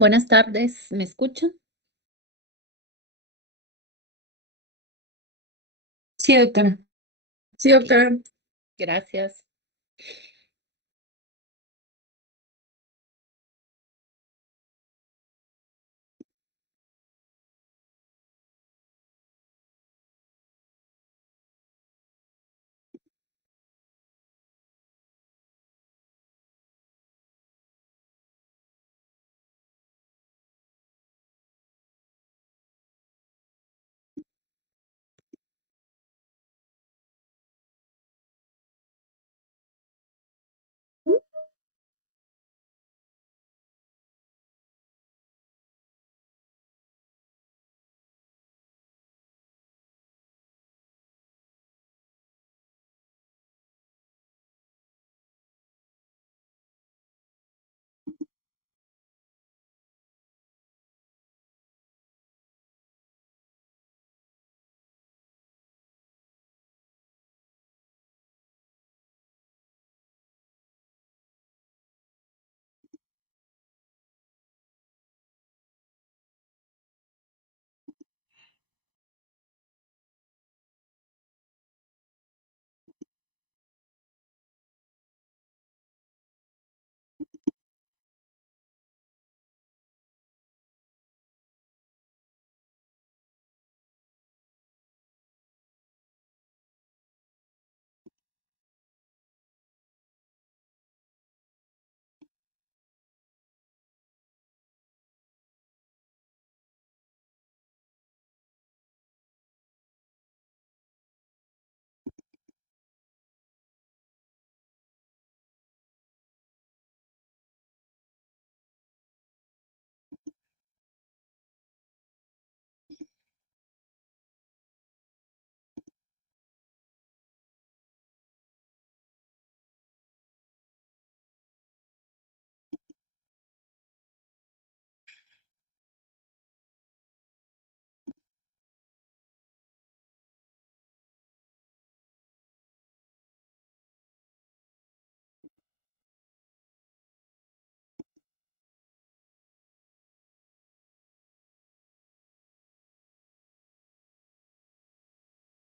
Buenas tardes, ¿me escuchan? Sí, doctora. Sí, Ok, doctora. gracias.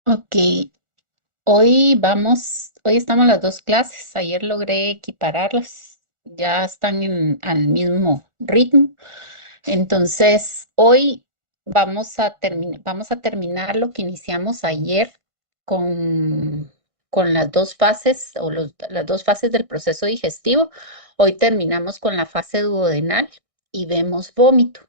Ok, hoy estamos las dos clases. Ayer logré equipararlas, ya están al mismo ritmo. Entonces, hoy vamos a terminar lo que iniciamos ayer con, con las dos fases las dos fases del proceso digestivo. Hoy terminamos con la fase duodenal y vemos vómito.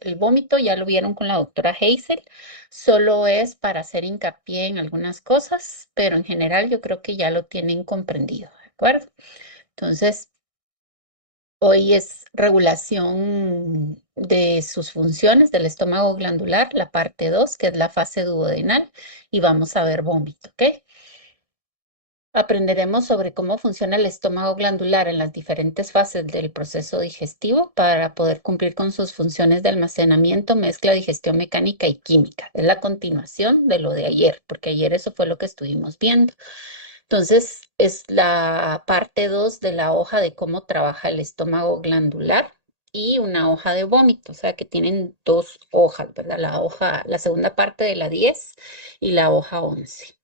El vómito ya lo vieron con la doctora Hazel. Solo es para hacer hincapié en algunas cosas, pero en general yo creo que ya lo tienen comprendido, ¿de acuerdo? Entonces, hoy es regulación de sus funciones del estómago glandular, la parte 2, que es la fase duodenal, y vamos a ver vómito, ¿ok? Aprenderemos sobre cómo funciona el estómago glandular en las diferentes fases del proceso digestivo para poder cumplir con sus funciones de almacenamiento, mezcla, digestión mecánica y química. Es la continuación de lo de ayer, porque ayer eso fue lo que estuvimos viendo. Entonces, es la parte 2 de la hoja de cómo trabaja el estómago glandular y una hoja de vómito, o sea que tienen dos hojas, ¿verdad? La segunda parte de la 10 y la hoja 11.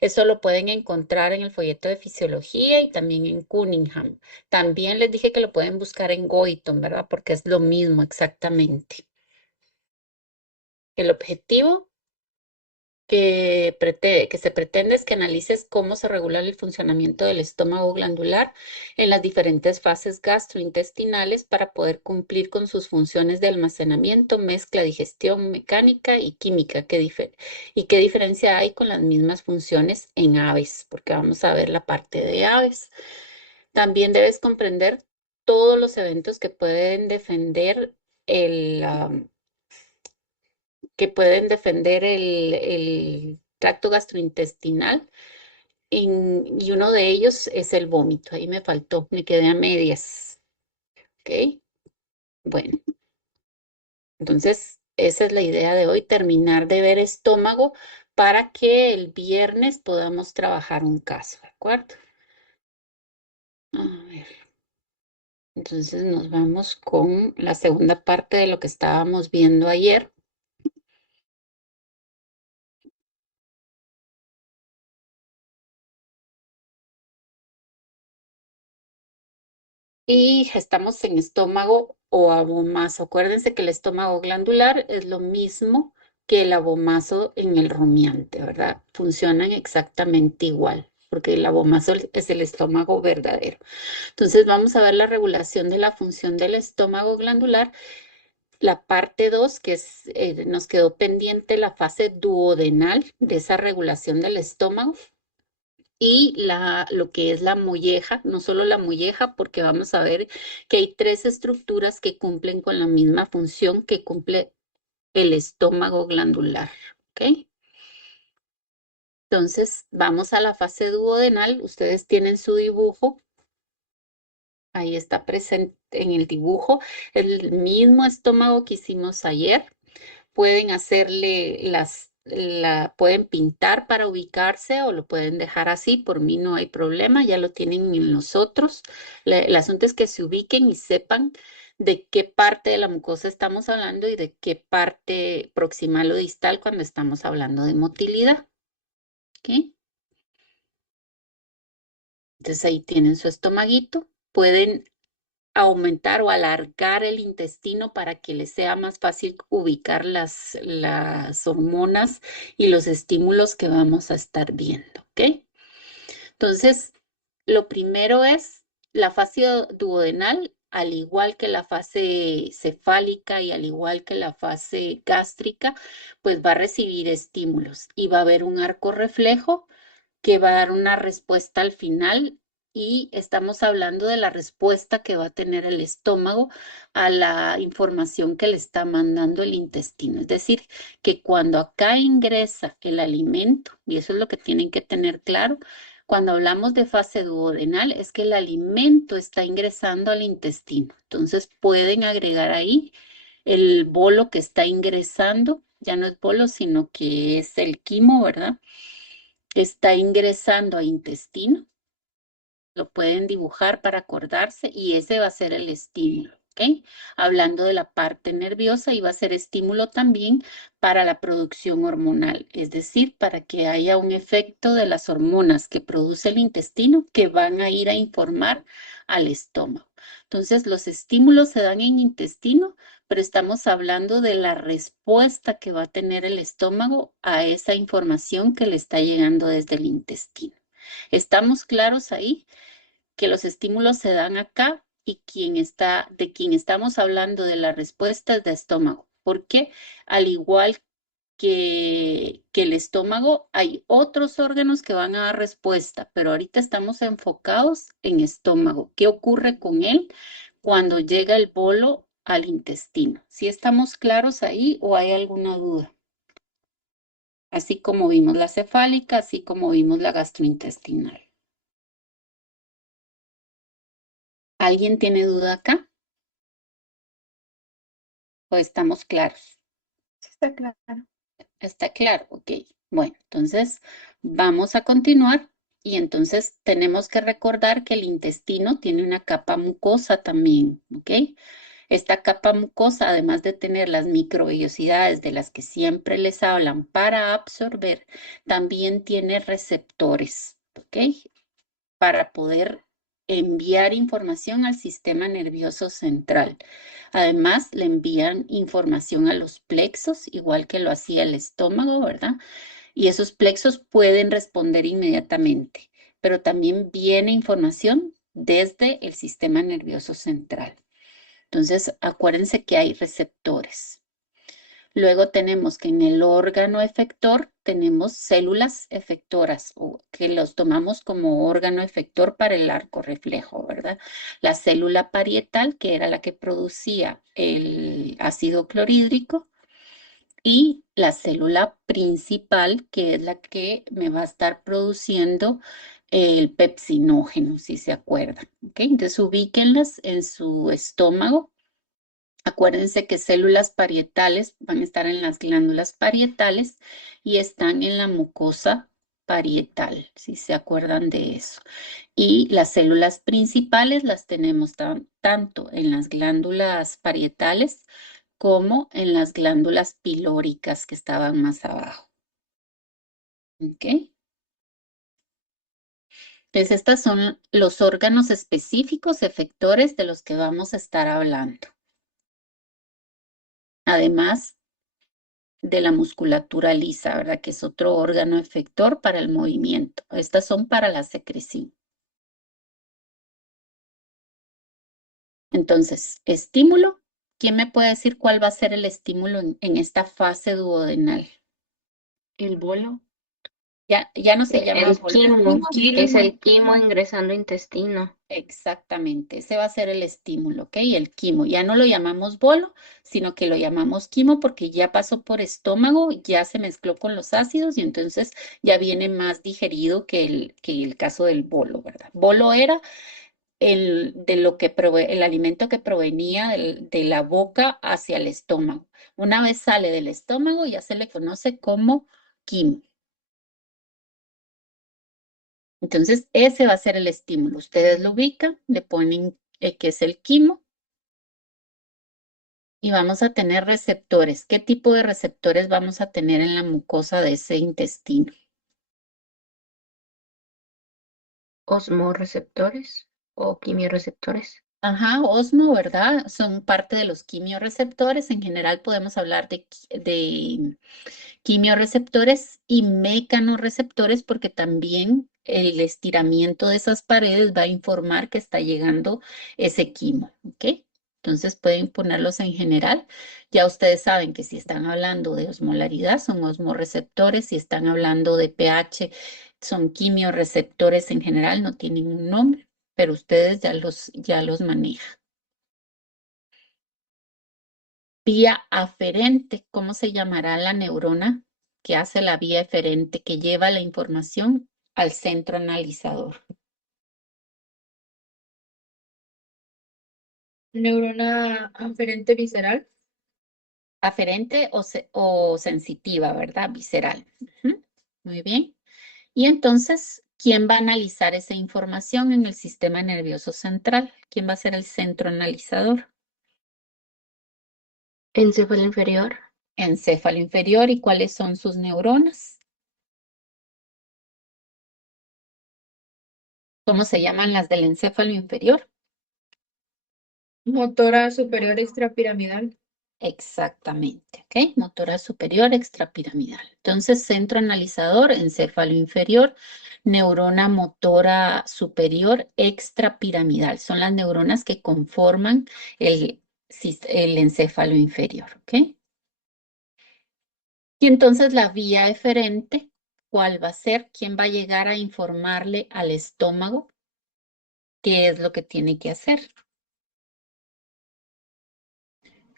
Eso lo pueden encontrar en el folleto de fisiología y también en Cunningham. También les dije que lo pueden buscar en Goitom, ¿verdad? Porque es lo mismo exactamente. El objetivo que se pretende es que analices cómo se regula el funcionamiento del estómago glandular en las diferentes fases gastrointestinales para poder cumplir con sus funciones de almacenamiento, mezcla, digestión mecánica y química. ¿Y qué diferencia hay con las mismas funciones en aves? Porque vamos a ver la parte de aves. También debes comprender todos los eventos que pueden defender el, el tracto gastrointestinal y uno de ellos es el vómito. Ahí me faltó, me quedé a medias. ¿Ok? Bueno, entonces esa es la idea de hoy, terminar de ver estómago para que el viernes podamos trabajar un caso, ¿de acuerdo? A ver, Entonces nos vamos con la segunda parte de lo que estábamos viendo ayer. Y estamos en estómago o abomazo. Acuérdense que el estómago glandular es lo mismo que el abomazo en el rumiante, ¿verdad? Funcionan exactamente igual, porque el abomazo es el estómago verdadero. Entonces vamos a ver la regulación de la función del estómago glandular. La parte 2 que es, nos quedó pendiente la fase duodenal de esa regulación del estómago y lo que es la molleja, no solo la molleja, porque vamos a ver que hay tres estructuras que cumplen con la misma función que cumple el estómago glandular, ¿ok? Entonces, vamos a la fase duodenal. Ustedes tienen su dibujo. Ahí está presente en el dibujo el mismo estómago que hicimos ayer. Pueden hacerle pueden pintar para ubicarse o lo pueden dejar así. Por mí no hay problema, ya lo tienen en los otros. El asunto es que se ubiquen y sepan de qué parte de la mucosa estamos hablando y de qué parte proximal o distal cuando estamos hablando de motilidad. ¿Ok? Entonces ahí tienen su estomaguito. Pueden aumentar o alargar el intestino para que les sea más fácil ubicar las hormonas y los estímulos que vamos a estar viendo, ¿ok? Entonces, lo primero es la fase duodenal, al igual que la fase cefálica y al igual que la fase gástrica, pues va a recibir estímulos y va a haber un arco reflejo que va a dar una respuesta al final y estamos hablando de la respuesta que va a tener el estómago a la información que le está mandando el intestino. Es decir, que cuando acá ingresa el alimento, y eso es lo que tienen que tener claro, cuando hablamos de fase duodenal, es que el alimento está ingresando al intestino. Entonces pueden agregar ahí el bolo que está ingresando, ya no es bolo, sino que es el quimo, ¿verdad? Está ingresando a intestino, lo pueden dibujar para acordarse y ese va a ser el estímulo, ¿ok? Hablando de la parte nerviosa y va a ser estímulo también para la producción hormonal, es decir, para que haya un efecto de las hormonas que produce el intestino que van a ir a informar al estómago. Entonces, los estímulos se dan en intestino, pero estamos hablando de la respuesta que va a tener el estómago a esa información que le está llegando desde el intestino. ¿Estamos claros ahí? Que los estímulos se dan acá y de quien estamos hablando de la respuesta es de estómago. Porque al igual que el estómago, hay otros órganos que van a dar respuesta, pero ahorita estamos enfocados en estómago. ¿Qué ocurre con él cuando llega el bolo al intestino? ¿Si estamos claros ahí o hay alguna duda? Así como vimos la cefálica, así como vimos la gastrointestinal. ¿Alguien tiene duda acá? ¿O estamos claros? Está claro. Está claro, ok. Bueno, entonces vamos a continuar y entonces tenemos que recordar que el intestino tiene una capa mucosa también, ¿ok? Esta capa mucosa, además de tener las microvellosidades de las que siempre les hablan para absorber, también tiene receptores, ¿ok? Para poder enviar información al sistema nervioso central. Además, le envían información a los plexos, igual que lo hacía el estómago, ¿verdad? Y esos plexos pueden responder inmediatamente, pero también viene información desde el sistema nervioso central. Entonces, acuérdense que hay receptores. Luego tenemos que en el órgano efector tenemos células efectoras o que los tomamos como órgano efector para el arco reflejo, ¿verdad? La célula parietal, que era la que producía el ácido clorhídrico, y la célula principal, que es la que me va a estar produciendo el pepsinógeno, si se acuerdan. ¿Ok? Entonces ubíquenlas en su estómago. Acuérdense que células parietales van a estar en las glándulas parietales y están en la mucosa parietal, si se acuerdan de eso. Y las células principales las tenemos tanto en las glándulas parietales como en las glándulas pilóricas que estaban más abajo. ¿Ok? Entonces, estos son los órganos específicos efectores de los que vamos a estar hablando. Además de la musculatura lisa, ¿verdad? Que es otro órgano efector para el movimiento. Estas son para la secreción. Entonces, estímulo. ¿Quién me puede decir cuál va a ser el estímulo en esta fase duodenal? El bolo. Ya no se llama El bolo. quimo, es el quimo ingresando intestino. Exactamente, ese va a ser el estímulo, ¿ok? El quimo. Ya no lo llamamos bolo, sino que lo llamamos quimo porque ya pasó por estómago, ya se mezcló con los ácidos y entonces ya viene más digerido que el caso del bolo, ¿verdad? Bolo era el alimento que provenía de la boca hacia el estómago. Una vez sale del estómago, ya se le conoce como quimo. Entonces, ese va a ser el estímulo. Ustedes lo ubican, le ponen que es el quimo y vamos a tener receptores. ¿Qué tipo de receptores vamos a tener en la mucosa de ese intestino? Osmoreceptores o quimioreceptores. Ajá, osmo, ¿verdad? Son parte de los quimioreceptores. En general podemos hablar de quimioreceptores y mecanorreceptores porque también el estiramiento de esas paredes va a informar que está llegando ese quimo, ¿ok? Entonces pueden ponerlos en general. Ya ustedes saben que si están hablando de osmolaridad son osmoreceptores, si están hablando de pH son quimioreceptores en general, no tienen un nombre, pero ustedes ya los manejan. Vía aferente, ¿cómo se llamará la neurona que hace la vía eferente que lleva la información al centro analizador? Neurona aferente visceral. Aferente o sensitiva, ¿verdad? Visceral. Ujú. Muy bien. Y entonces, ¿quién va a analizar esa información en el sistema nervioso central? ¿Quién va a ser el centro analizador? Encéfalo inferior. Encéfalo inferior. ¿Y cuáles son sus neuronas? ¿Cómo se llaman las del encéfalo inferior? Motora superior extrapiramidal. Exactamente, ¿ok? Motora superior extrapiramidal. Entonces, centro analizador, encéfalo inferior, neurona motora superior extrapiramidal. Son las neuronas que conforman el encéfalo inferior, ¿ok? Y entonces la vía eferente, ¿cuál va a ser? ¿Quién va a llegar a informarle al estómago qué es lo que tiene que hacer?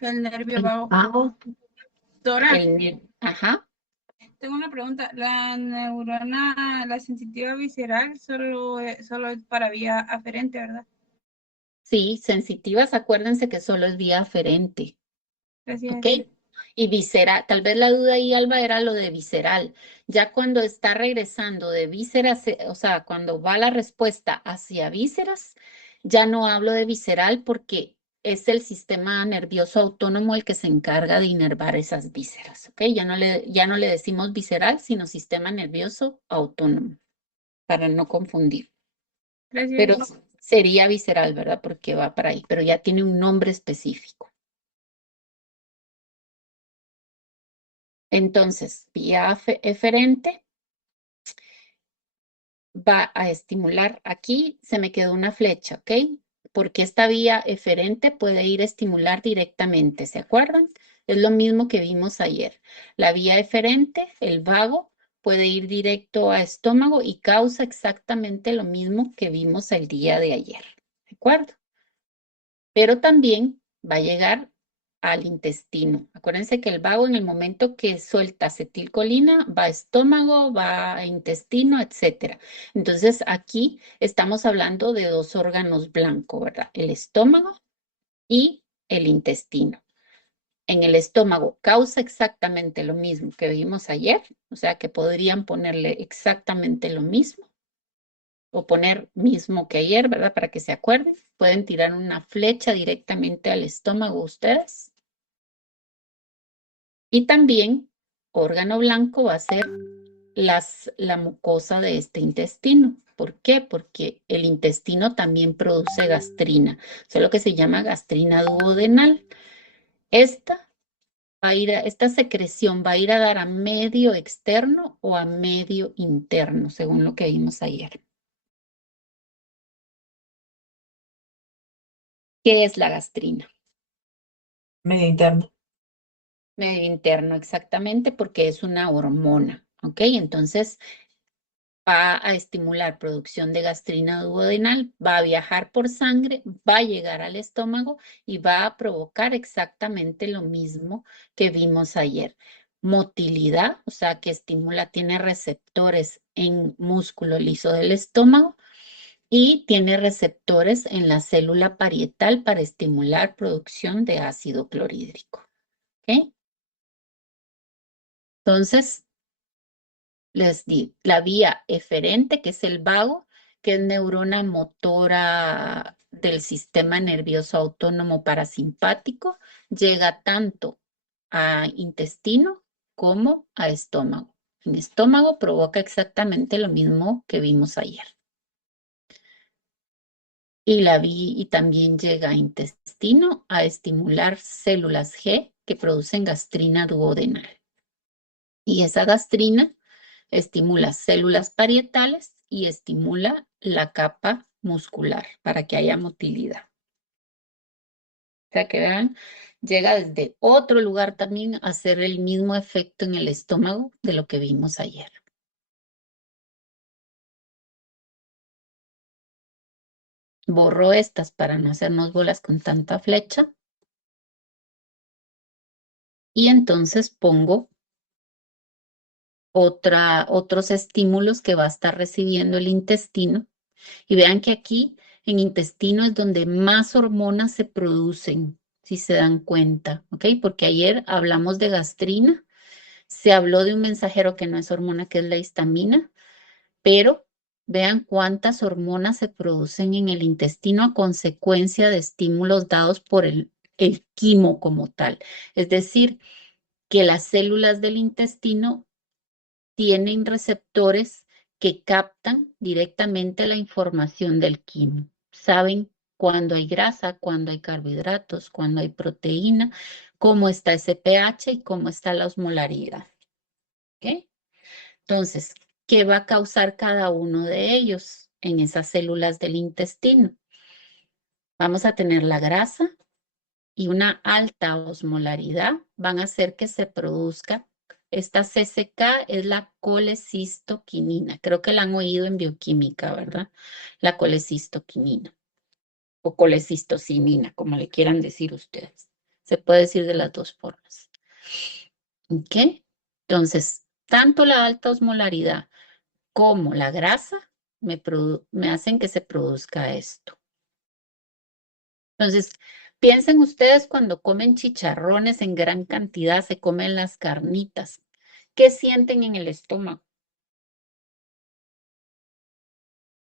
El nervio El vago. vago. Doctora, Ajá. tengo una pregunta. La neurona, la sensitiva visceral, solo es para vía aferente, ¿verdad? Sí, sensitivas, acuérdense que solo es vía aferente. ¿Ok? Gracias. Y visceral, tal vez la duda ahí, Alba, era lo de visceral. Ya cuando está regresando de vísceras, o sea, cuando va la respuesta hacia vísceras, ya no hablo de visceral porque es el sistema nervioso autónomo el que se encarga de inervar esas vísceras, ¿ok? Ya no le decimos visceral, sino sistema nervioso autónomo, para no confundir. Pero Gracias. sería visceral, ¿verdad? Porque va para ahí, pero ya tiene un nombre específico. Entonces, vía eferente va a estimular. Aquí se me quedó una flecha, ¿ok? Porque esta vía eferente puede ir a estimular directamente, ¿se acuerdan? Es lo mismo que vimos ayer. La vía eferente, el vago, puede ir directo a estómago y causa exactamente lo mismo que vimos el día de ayer, ¿de acuerdo? Pero también va a llegar al intestino. Acuérdense que el vago en el momento que suelta acetilcolina va a estómago, va a intestino, etcétera. Entonces aquí estamos hablando de dos órganos blancos, ¿verdad? El estómago y el intestino. en el estómago causa exactamente lo mismo que vimos ayer, o sea que podrían ponerle exactamente lo mismo o poner mismo que ayer, ¿verdad? Para que se acuerden. Pueden tirar una flecha directamente al estómago ustedes. Y también órgano blanco va a ser la mucosa de este intestino. ¿Por qué? Porque el intestino también produce gastrina, o sea, lo que se llama gastrina duodenal. Esta esta secreción va a ir a dar a medio externo o a medio interno, según lo que vimos ayer. ¿Qué es la gastrina? Medio interno. Medio interno, exactamente, porque es una hormona, ¿ok? Entonces va a estimular producción de gastrina duodenal, va a viajar por sangre, va a llegar al estómago y va a provocar exactamente lo mismo que vimos ayer. Motilidad, o sea, que estimula, tiene receptores en músculo liso del estómago y tiene receptores en la célula parietal para estimular producción de ácido clorhídrico. ¿Ok? Entonces, les di la vía eferente, que es el vago, que es neurona motora del sistema nervioso autónomo parasimpático, llega tanto a intestino como a estómago. En estómago provoca exactamente lo mismo que vimos ayer. Y también llega a intestino a estimular células G que producen gastrina duodenal. Y esa gastrina estimula células parietales y estimula la capa muscular para que haya motilidad. O sea que vean, llega desde otro lugar también a hacer el mismo efecto en el estómago de lo que vimos ayer. Borro estas para no hacernos bolas con tanta flecha. Y entonces pongo otros estímulos que va a estar recibiendo el intestino. Y vean que aquí en intestino es donde más hormonas se producen, si se dan cuenta, ¿ok? Porque ayer hablamos de gastrina, se habló de un mensajero que no es hormona, que es la histamina, pero vean cuántas hormonas se producen en el intestino a consecuencia de estímulos dados por el quimo como tal. Es decir, que las células del intestino tienen receptores que captan directamente la información del quimo. Saben cuándo hay grasa, cuándo hay carbohidratos, cuándo hay proteína, cómo está ese pH y cómo está la osmolaridad. ¿Ok? Entonces, ¿qué va a causar cada uno de ellos en esas células del intestino? Vamos a tener la grasa y una alta osmolaridad van a hacer que se produzca. Esta CCK es la colecistoquinina. Creo que la han oído en bioquímica, ¿verdad? La colecistoquinina o colecistocinina, como le quieran decir ustedes. Se puede decir de las dos formas. ¿Ok? Entonces, tanto la alta osmolaridad como la grasa me hacen que se produzca esto. Entonces, piensen ustedes cuando comen chicharrones en gran cantidad, se comen las carnitas. ¿Qué sienten en el estómago?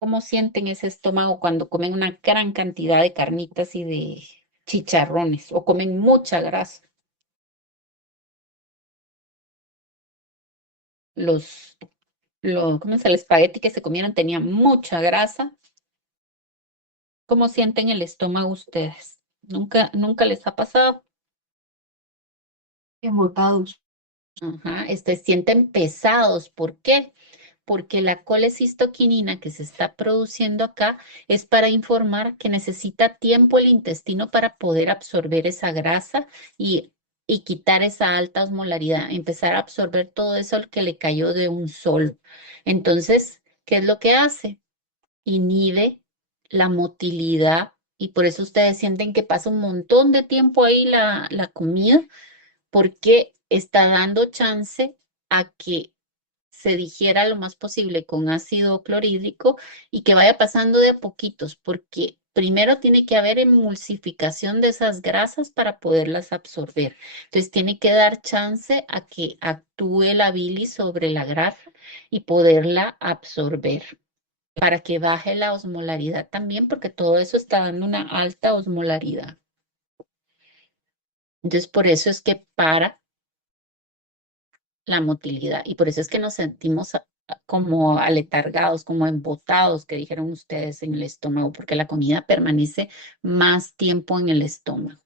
¿Cómo sienten ese estómago cuando comen una gran cantidad de carnitas y de chicharrones o comen mucha grasa? Los, ¿cómo es? El espagueti que se comieron tenía mucha grasa. ¿Cómo sienten el estómago ustedes? Nunca les ha pasado. Embotados. Ajá, sienten pesados. ¿Por qué? Porque la colecistoquinina que se está produciendo acá es para informar que necesita tiempo el intestino para poder absorber esa grasa y quitar esa alta osmolaridad, empezar a absorber todo eso que le cayó de un sol. Entonces, ¿qué es lo que hace? Inhibe la motilidad y por eso ustedes sienten que pasa un montón de tiempo ahí la comida porque está dando chance a que se digiera lo más posible con ácido clorhídrico y que vaya pasando de a poquitos, porque primero tiene que haber emulsificación de esas grasas para poderlas absorber. Entonces tiene que dar chance a que actúe la bilis sobre la grasa y poderla absorber para que baje la osmolaridad también, porque todo eso está dando una alta osmolaridad. Entonces por eso es que para la motilidad y por eso es que nos sentimos como aletargados, como embotados, que dijeron ustedes en el estómago, porque la comida permanece más tiempo en el estómago.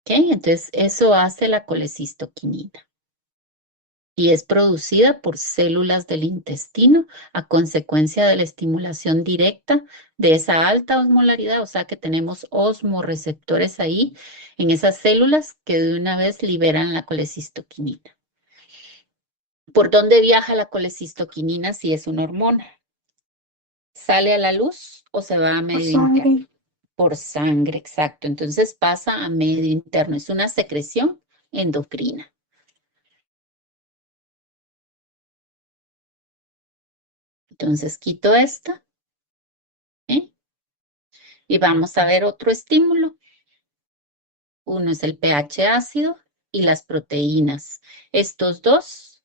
¿Ok? Entonces, eso hace la colecistoquinina y es producida por células del intestino a consecuencia de la estimulación directa de esa alta osmolaridad, o sea que tenemos osmorreceptores ahí en esas células que de una vez liberan la colecistoquinina. ¿Por dónde viaja la colecistoquinina si es una hormona? ¿Sale a la luz o se va a medio interno? Por sangre, exacto. Entonces pasa a medio interno. Es una secreción endocrina. Entonces quito esta, ¿eh? Y vamos a ver otro estímulo. Uno es el pH ácido y las proteínas. Estos dos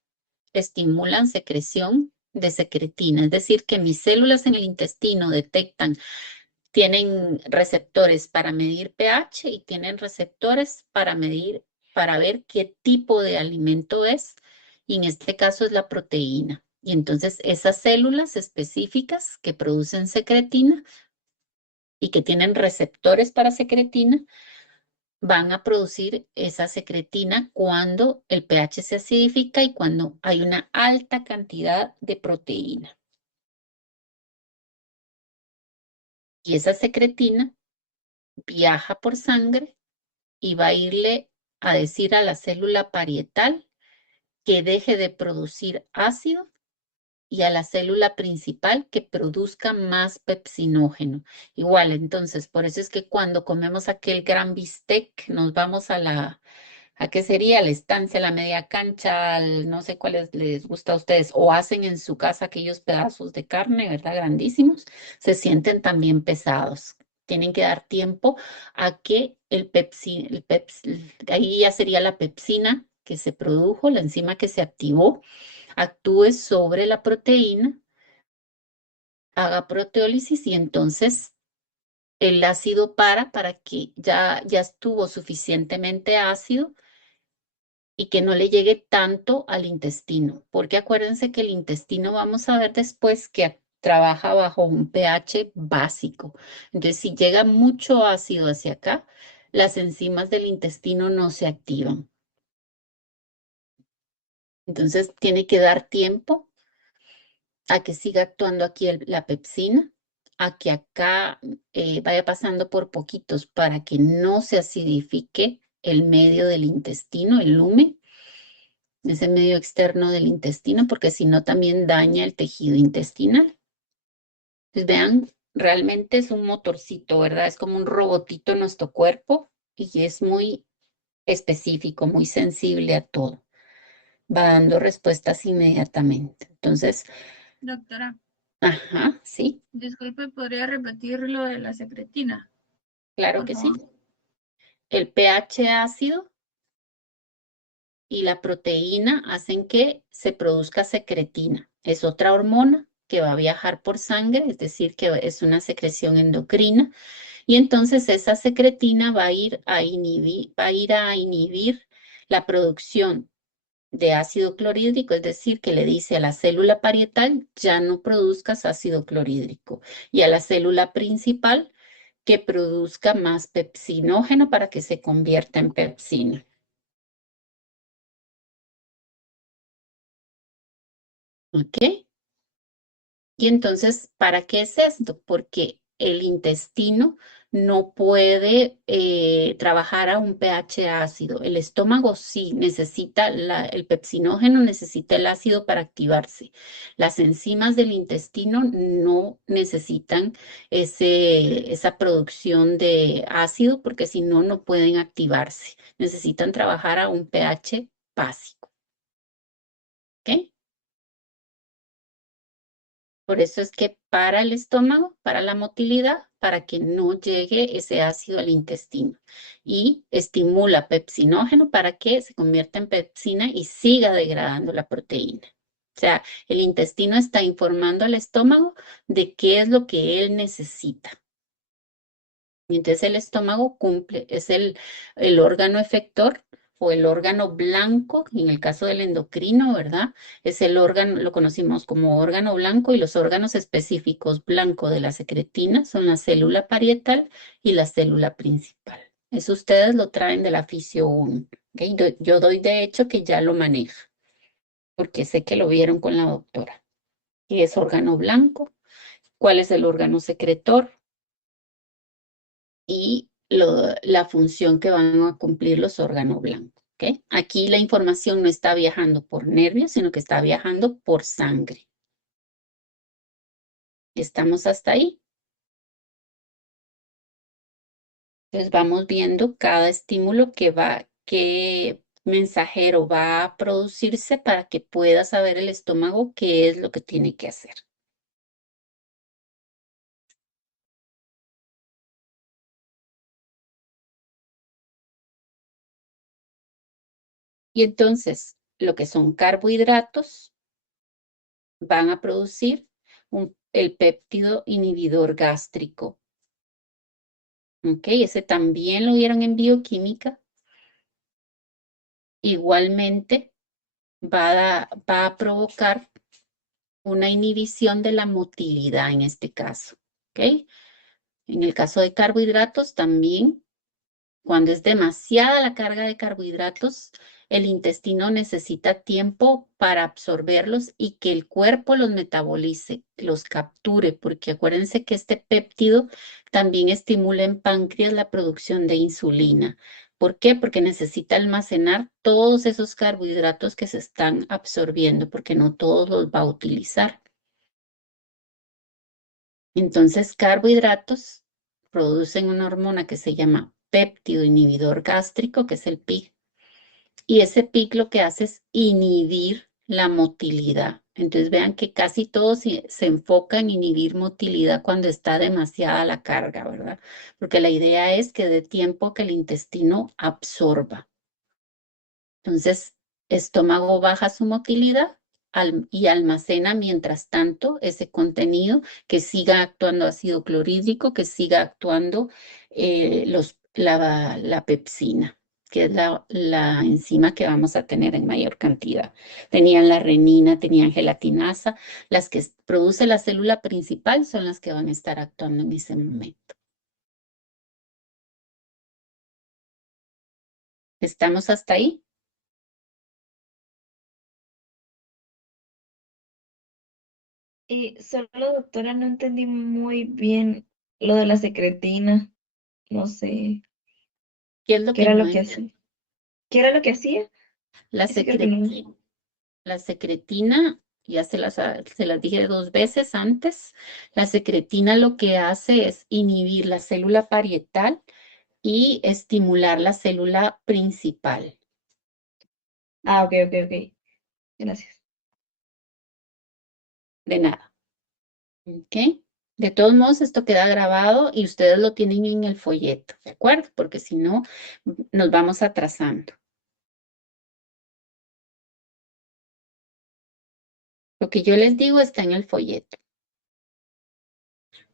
estimulan secreción de secretina, es decir, que mis células en el intestino detectan, tienen receptores para medir pH y tienen receptores para medir, para ver qué tipo de alimento es, y en este caso es la proteína. Y entonces esas células específicas que producen secretina y que tienen receptores para secretina, van a producir esa secretina cuando el pH se acidifica y cuando hay una alta cantidad de proteína. Y esa secretina viaja por sangre y va a irle a decir a la célula parietal que deje de producir ácido y a la célula principal que produzca más pepsinógeno. Igual, entonces, por eso es que cuando comemos aquel gran bistec, nos vamos ¿a qué sería? La estancia, la media cancha, no sé cuáles les gusta a ustedes, o hacen en su casa aquellos pedazos de carne, ¿verdad? Grandísimos, se sienten también pesados. Tienen que dar tiempo a que ahí ya sería la pepsina que se produjo, la enzima que se activó, actúe sobre la proteína, haga proteólisis y entonces el ácido para que ya estuvo suficientemente ácido y que no le llegue tanto al intestino, porque acuérdense que el intestino, vamos a ver después, que trabaja bajo un pH básico. Entonces, si llega mucho ácido hacia acá, las enzimas del intestino no se activan. Entonces, tiene que dar tiempo a que siga actuando aquí la pepsina, a que acá vaya pasando por poquitos para que no se acidifique el medio del intestino, el lumen, ese medio externo del intestino, porque si no también daña el tejido intestinal. Entonces vean, realmente es un motorcito, ¿verdad? Es como un robotito en nuestro cuerpo y es muy específico, muy sensible a todo. Va dando respuestas inmediatamente. Entonces, Doctora, ajá, sí, disculpe, ¿podría repetir lo de la secretina, claro por que sí. favor? El pH ácido y la proteína hacen que se produzca secretina. Es otra hormona que va a viajar por sangre, es decir, que es una secreción endocrina, y entonces esa secretina va a ir a inhibir la producción de ácido clorhídrico, es decir, que le dice a la célula parietal, ya no produzcas ácido clorhídrico, y a la célula principal que produzca más pepsinógeno para que se convierta en pepsina. ¿Ok? Y entonces, ¿para qué es esto? Porque el intestino no puede trabajar a un pH ácido. El estómago sí necesita, el pepsinógeno necesita el ácido para activarse. Las enzimas del intestino no necesitan esa producción de ácido porque si no, no pueden activarse. Necesitan trabajar a un pH básico. ¿Ok? Por eso es que para el estómago, para la motilidad, para que no llegue ese ácido al intestino. Y estimula pepsinógeno para que se convierta en pepsina y siga degradando la proteína. O sea, el intestino está informando al estómago de qué es lo que él necesita. Y entonces el estómago cumple, es el órgano efector o el órgano blanco, en el caso del endocrino, ¿verdad? Es el órgano, lo conocimos como órgano blanco, y los órganos específicos blanco de la secretina son la célula parietal y la célula principal. Eso ustedes lo traen de la fisio 1. ¿Ok? Yo doy de hecho que ya lo maneja, porque sé que lo vieron con la doctora. ¿Qué es órgano blanco? ¿Cuál es el órgano secretor? Y la función que van a cumplir los órganos blancos. ¿Ok? Aquí la información no está viajando por nervios, sino que está viajando por sangre. ¿Estamos hasta ahí? Entonces vamos viendo cada estímulo qué mensajero va a producirse para que pueda saber el estómago qué es lo que tiene que hacer. Y entonces, lo que son carbohidratos van a producir el péptido inhibidor gástrico. Ok, ese también lo vieron en bioquímica. Igualmente va a provocar una inhibición de la motilidad en este caso. Ok, en el caso de carbohidratos también. Cuando es demasiada la carga de carbohidratos, el intestino necesita tiempo para absorberlos y que el cuerpo los metabolice, los capture, porque acuérdense que este péptido también estimula en páncreas la producción de insulina. ¿Por qué? Porque necesita almacenar todos esos carbohidratos que se están absorbiendo, porque no todos los va a utilizar. Entonces, carbohidratos producen una hormona que se llama péptido inhibidor gástrico, que es el PIG. Y ese PIG lo que hace es inhibir la motilidad. Entonces vean que casi todo se enfoca en inhibir motilidad cuando está demasiada la carga, ¿verdad? Porque la idea es que dé tiempo que el intestino absorba. Entonces, estómago baja su motilidad y almacena mientras tanto ese contenido, que siga actuando ácido clorhídrico, que siga actuando la pepsina, que es la enzima que vamos a tener en mayor cantidad. Tenían la renina, tenían gelatinasa. Las que produce la célula principal son las que van a estar actuando en ese momento. ¿Estamos hasta ahí? Y solo, doctora, no entendí muy bien lo de la secretina. No sé ¿Qué es lo qué que era no lo que es? hacía. ¿Qué era lo que hacía? La Eso creo que no. secretina. La secretina, ya se las dije 2 veces antes, la secretina lo que hace es inhibir la célula parietal y estimular la célula principal. Ah, ok, ok, ok. Gracias. De nada. ¿Ok? De todos modos, esto queda grabado y ustedes lo tienen en el folleto, ¿de acuerdo? Porque si no, nos vamos atrasando. Lo que yo les digo está en el folleto.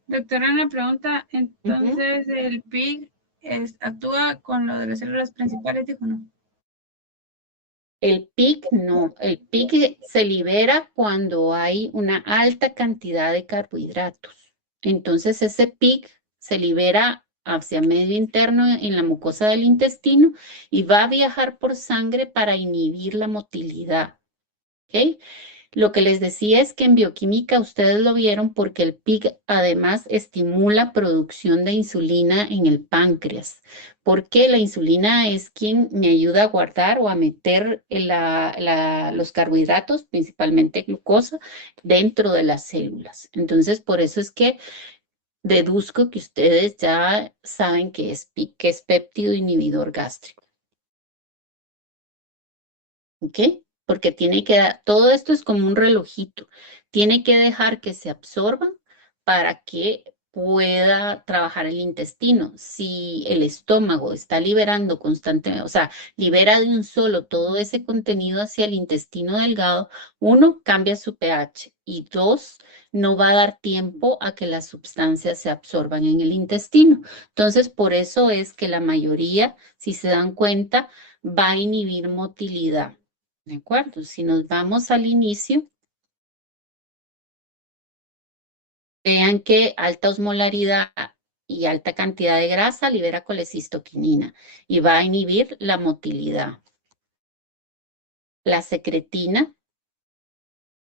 Doctora, una pregunta. Ujú. Entonces, ¿el PIG actúa con lo de las células principales, dijo no? El PIC no, el PIC se libera cuando hay una alta cantidad de carbohidratos. Entonces ese PIC se libera hacia medio interno en la mucosa del intestino y va a viajar por sangre para inhibir la motilidad. ¿Ok? Lo que les decía es que en bioquímica ustedes lo vieron porque el PIC además estimula producción de insulina en el páncreas, porque la insulina es quien me ayuda a guardar o a meter los carbohidratos, principalmente glucosa, dentro de las células. Entonces, por eso es que deduzco que ustedes ya saben que es PIC, que es péptido inhibidor gástrico. ¿Ok? porque tiene que todo esto es como un relojito. Tiene que dejar que se absorban para que pueda trabajar el intestino. Si el estómago está liberando constantemente, o sea, libera de un solo todo ese contenido hacia el intestino delgado, uno, cambia su pH y dos, no va a dar tiempo a que las sustancias se absorban en el intestino. Entonces, por eso es que la mayoría, si se dan cuenta, va a inhibir motilidad. ¿De acuerdo? Si nos vamos al inicio, vean que alta osmolaridad y alta cantidad de grasa libera colecistoquinina y va a inhibir la motilidad. La secretina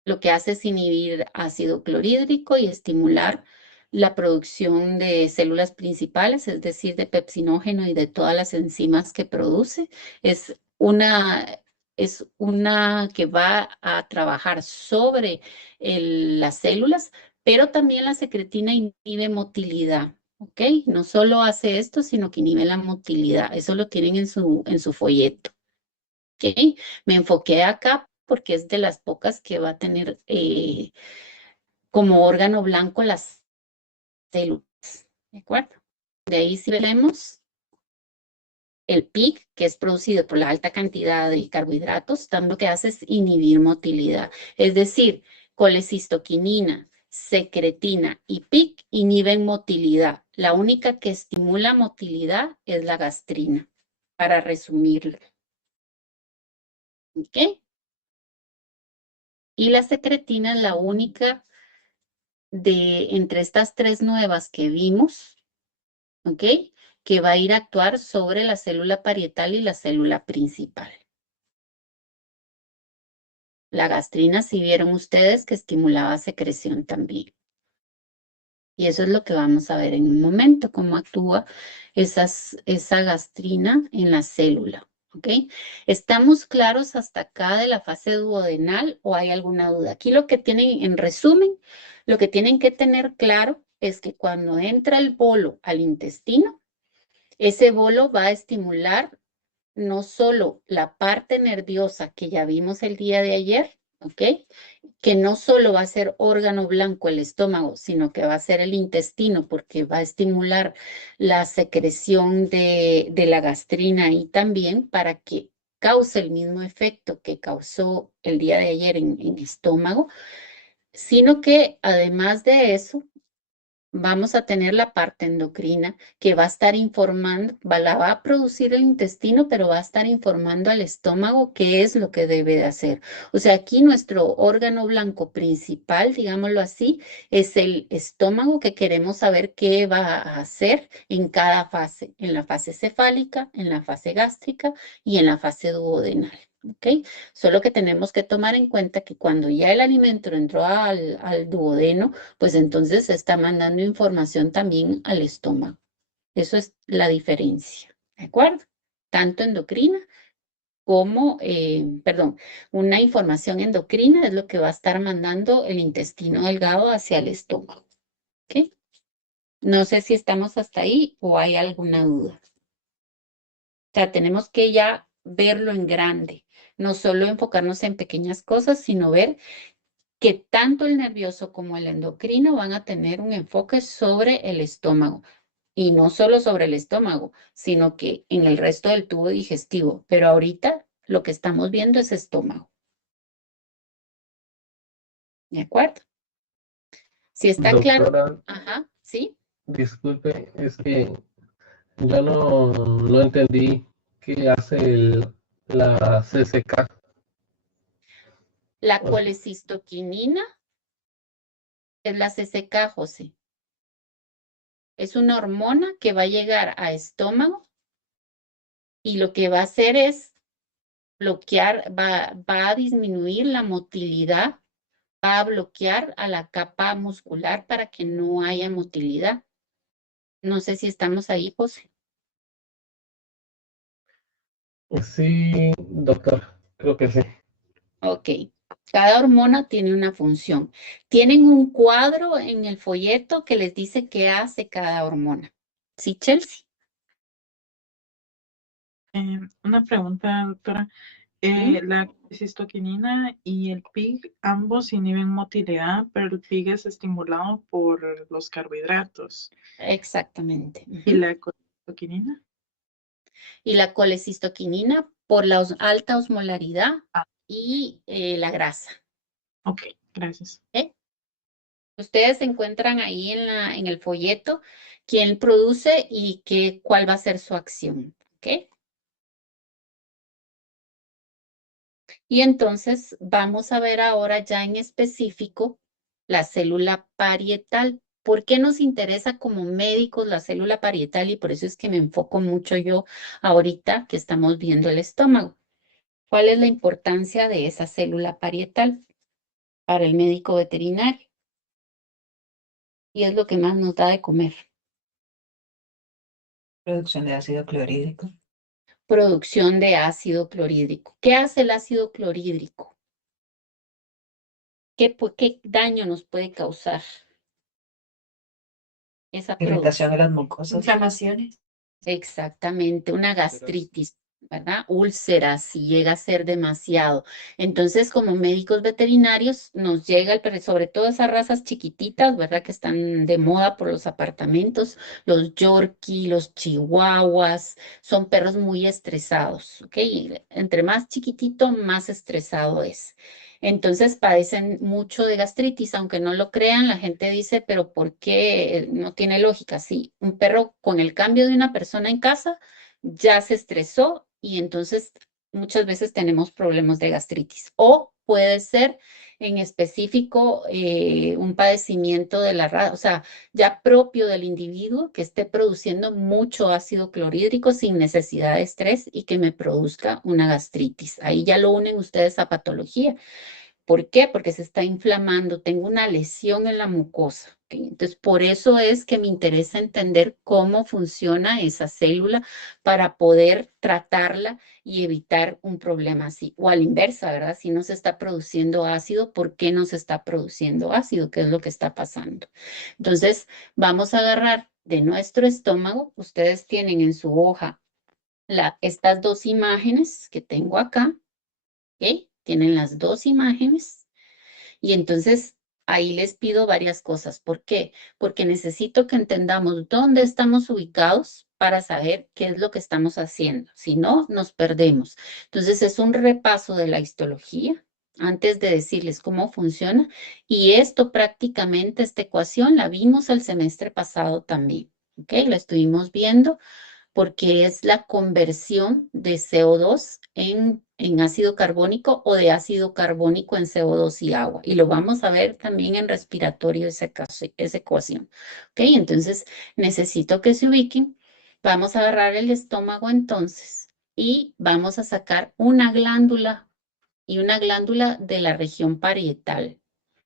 lo que hace es inhibir ácido clorhídrico y estimular la producción de células principales, es decir, de pepsinógeno y de todas las enzimas que produce. Es una que va a trabajar sobre las células, pero también la secretina inhibe motilidad. ¿Ok? No solo hace esto, sino que inhibe la motilidad. Eso lo tienen en su folleto. ¿Ok? Me enfoqué acá porque es de las pocas que va a tener como órgano blanco las células. ¿De acuerdo? De ahí si vemos el PIC, que es producido por la alta cantidad de carbohidratos, también lo que hace es inhibir motilidad. Es decir, colecistoquinina, secretina y PIC inhiben motilidad. La única que estimula motilidad es la gastrina, para resumirlo. ¿Ok? Y la secretina es la única entre estas tres nuevas que vimos, ¿ok? Que va a ir a actuar sobre la célula parietal y la célula principal. La gastrina, si vieron ustedes, que estimulaba secreción también. Y eso es lo que vamos a ver en un momento, cómo actúa esa gastrina en la célula. ¿Ok? ¿Estamos claros hasta acá de la fase duodenal o hay alguna duda? Aquí lo que tienen, en resumen, lo que tienen que tener claro es que cuando entra el bolo al intestino, ese bolo va a estimular no solo la parte nerviosa que ya vimos el día de ayer, ¿ok? Que no solo va a ser órgano blanco el estómago, sino que va a ser el intestino porque va a estimular la secreción de la gastrina y también para que cause el mismo efecto que causó el día de ayer en el estómago, sino que además de eso, vamos a tener la parte endocrina que va a estar informando, la va a producir el intestino, pero va a estar informando al estómago qué es lo que debe de hacer. O sea, aquí nuestro órgano blanco principal, digámoslo así, es el estómago que queremos saber qué va a hacer en cada fase, en la fase cefálica, en la fase gástrica y en la fase duodenal. ¿Ok? Solo que tenemos que tomar en cuenta que cuando ya el alimento entró al duodeno, pues entonces se está mandando información también al estómago. Eso es la diferencia, ¿de acuerdo? Tanto endocrina como, perdón, una información endocrina es lo que va a estar mandando el intestino delgado hacia el estómago. ¿Ok? No sé si estamos hasta ahí o hay alguna duda. O sea, tenemos que ya verlo en grande, no solo enfocarnos en pequeñas cosas, sino ver que tanto el nervioso como el endocrino van a tener un enfoque sobre el estómago. Y no solo sobre el estómago, sino que en el resto del tubo digestivo. Pero ahorita lo que estamos viendo es estómago. ¿De acuerdo? Si está claro. Doctora, Ajá, ¿sí? disculpe, es que yo no entendí qué hace la CCK. La O- colecistoquinina es la CCK, José. Es una hormona que va a llegar a estómago y lo que va a hacer es bloquear, va a disminuir la motilidad, va a bloquear a la capa muscular para que no haya motilidad. No sé si estamos ahí, José. Sí, doctor, creo que sí. Ok. Cada hormona tiene una función. Tienen un cuadro en el folleto que les dice qué hace cada hormona. ¿Sí, Chelsea? Una pregunta, doctora. La colecistoquinina y el PIG ambos inhiben motilidad, pero el PIG es estimulado por los carbohidratos. Exactamente. ¿Y la colecistoquinina? Y la colecistoquinina por la alta osmolaridad Ah, y la grasa. ok, gracias. ¿Ok? Ustedes encuentran ahí en el folleto quién produce y cuál va a ser su acción. ¿Ok? Y entonces vamos a ver ahora ya en específico la célula parietal. ¿Por qué nos interesa como médicos la célula parietal? Y por eso es que me enfoco mucho yo ahorita que estamos viendo el estómago. ¿Cuál es la importancia de esa célula parietal para el médico veterinario? Y es lo que más nos da de comer. Producción de ácido clorhídrico. Producción de ácido clorhídrico. ¿Qué hace el ácido clorhídrico? ¿Qué daño nos puede causar esa producción? Irritación de las mucosas. Inflamaciones. Exactamente, una gastritis, ¿verdad? Úlceras, si llega a ser demasiado. Entonces, como médicos veterinarios, nos llega, sobre todo esas razas chiquititas, ¿verdad? Que están de moda por los apartamentos, los Yorkie, los Chihuahuas, son perros muy estresados, ¿ok? Y entre más chiquitito, más estresado es. Entonces padecen mucho de gastritis, aunque no lo crean, la gente dice, pero ¿por qué? No tiene lógica. Sí, un perro con el cambio de una persona en casa ya se estresó y entonces muchas veces tenemos problemas de gastritis. O puede ser en específico un padecimiento de la raza, o sea, ya propio del individuo que esté produciendo mucho ácido clorhídrico sin necesidad de estrés y que me produzca una gastritis. Ahí ya lo unen ustedes a patología. ¿Por qué? Porque se está inflamando, tengo una lesión en la mucosa. ¿Ok? Entonces, por eso es que me interesa entender cómo funciona esa célula para poder tratarla y evitar un problema así. O a la inversa, ¿verdad? Si no se está produciendo ácido, ¿por qué no se está produciendo ácido? ¿Qué es lo que está pasando? Entonces, vamos a agarrar de nuestro estómago. Ustedes tienen en su hoja estas dos imágenes que tengo acá. ¿Ok? Tienen las dos imágenes y entonces ahí les pido varias cosas. ¿Por qué? Porque necesito que entendamos dónde estamos ubicados para saber qué es lo que estamos haciendo. Si no, nos perdemos. Entonces es un repaso de la histología antes de decirles cómo funciona y esto prácticamente, esta ecuación la vimos el semestre pasado también. ¿Ok? La estuvimos viendo porque es la conversión de CO2 en ácido carbónico o de ácido carbónico en CO2 y agua. Y lo vamos a ver también en respiratorio, esa ecuación. ¿Ok? Entonces, necesito que se ubiquen. Vamos a agarrar el estómago entonces y vamos a sacar una glándula y una glándula de la región parietal.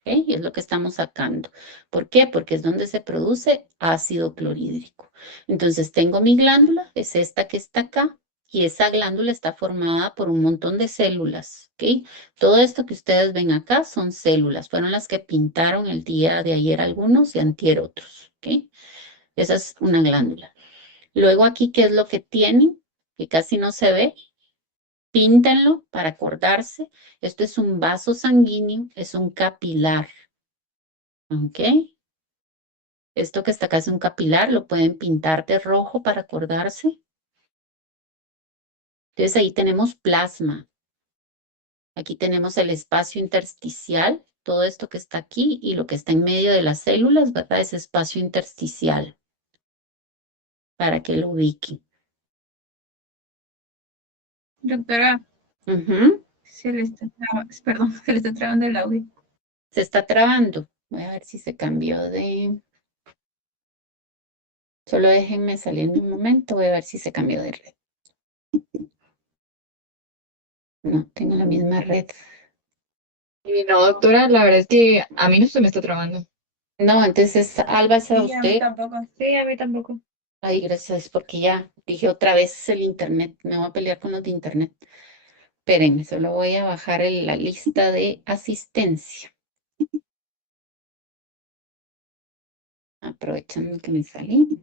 ¿Ok? Y es lo que estamos sacando. ¿Por qué? Porque es donde se produce ácido clorhídrico. Entonces tengo mi glándula, es esta que está acá, y esa glándula está formada por un montón de células. ¿Ok? Todo esto que ustedes ven acá son células. Fueron las que pintaron el día de ayer algunos y antier otros. ¿Ok? Esa es una glándula. Luego aquí, ¿qué es lo que tienen? Que casi no se ve. Píntenlo para acordarse. Esto es un vaso sanguíneo, es un capilar. ¿Ok? Esto que está acá es un capilar, lo pueden pintar de rojo para acordarse. Entonces ahí tenemos plasma. Aquí tenemos el espacio intersticial, todo esto que está aquí y lo que está en medio de las células, ¿verdad? Es espacio intersticial para que lo ubiquen. Doctora, Ujú. perdón, se le está trabando el audio. Se está trabando. Voy a ver si se cambió de... Solo déjenme salir un momento, voy a ver si se cambió de red. No, tengo la misma red. Y no, doctora, la verdad es que a mí no se me está trabando. No, entonces, Alba, ¿es a Sí, a mí usted? tampoco. Sí, a mí tampoco. Ay, gracias, porque ya dije otra vez el internet. Me voy a pelear con los de internet. Espérenme, solo voy a bajar la lista de asistencia. Aprovechando que me salí.